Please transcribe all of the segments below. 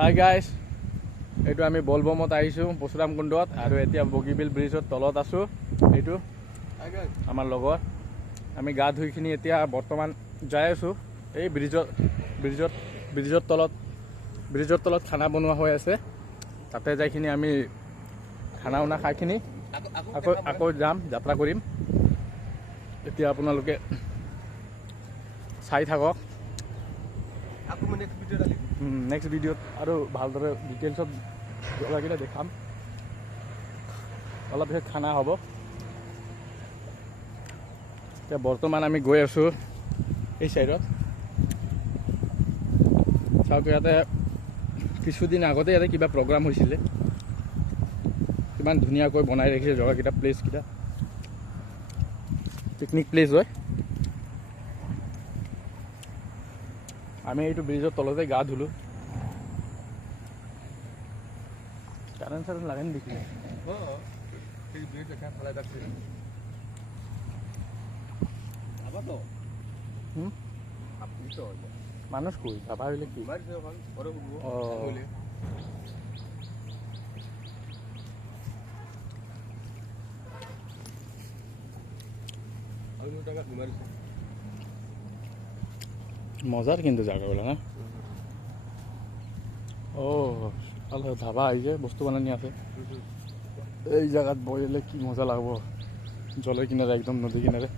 Hi guys, এইটো আমি বলবমত আহিছোঁ পৰশুৰাম কুণ্ডত আৰু এতিয়া বগীবিল ব্ৰিজৰ তলত আছোঁ। এইটো আমাৰ লগৰ, আমি গা ধুইখিনি এতিয়া বৰ্তমান যাই আছোঁ এই ব্ৰিজৰ তলত খানা বনোৱা হৈ আছে। তাতে যাইখিনি আমি খানা উনা খাইখিনি আকৌ যাম, যাত্ৰা কৰিম। এতিয়া আপোনালোকে চাই থাকক। নেক্সট ভিডিঅ'ত আৰু ভালদৰে ডিটেইলছত জেগাকেইটা দেখাম। অলপ পিছত খানা হ'ব। এতিয়া বৰ্তমান আমি গৈ আছোঁ এই চাইডত। চাওক, ইয়াতে কিছুদিন আগতে ইয়াতে কিবা প্ৰগ্ৰাম হৈছিলে। কিমান ধুনীয়াকৈ বনাই ৰাখিছে জেগাকেইটা, প্লেচকেইটা। পিকনিক প্লেচ হয়। আমি এইটো ব্ৰিজৰ তলতে গা ধুলোঁ। কাৰেণ্ট চাৰেণ্ট লাগে নেকি? মানুষ কই ভাবা হইলে কি? মজার কিন্তু জায়গাগুলো না। ও ভালো ধাবা আইছে, বস্তু বানানি আছে। এই জায়গাত বইলে কি মজা লাগবো, জলের কিনারে, একদম নদী কিনারে।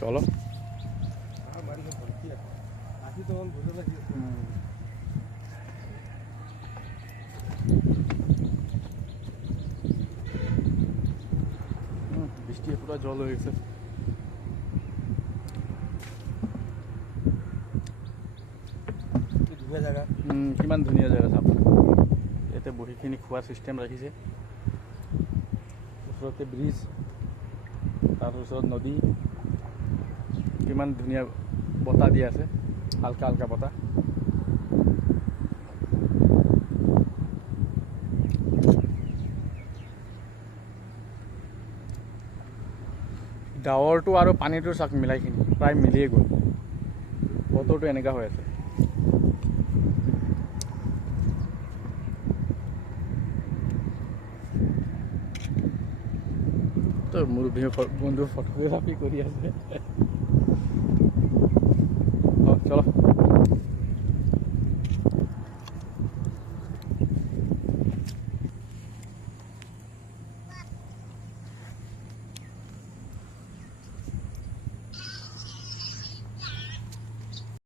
চলো বৃষ্টি পুরা জল হয়ে গেছে। কিমান ধুনীয়া জেগা চাব। ইয়াতে বহিখিনি খোৱাৰ চিষ্টেম ৰাখিছে। ওচৰতে ব্ৰিজ, তাৰ ওচৰত নদী। কিমান ধুনীয়া বতাহ দি আছে, হালকা হালকা বতাহ। ডাৱৰটো আৰু পানীটো চাক মিলাইখিনি প্ৰায় মিলিয়ে গ'ল। বতৰটো এনেকুৱা হৈ আছে। মোৰ বন্ধু ফটোগ্ৰাফি কৰি আছে।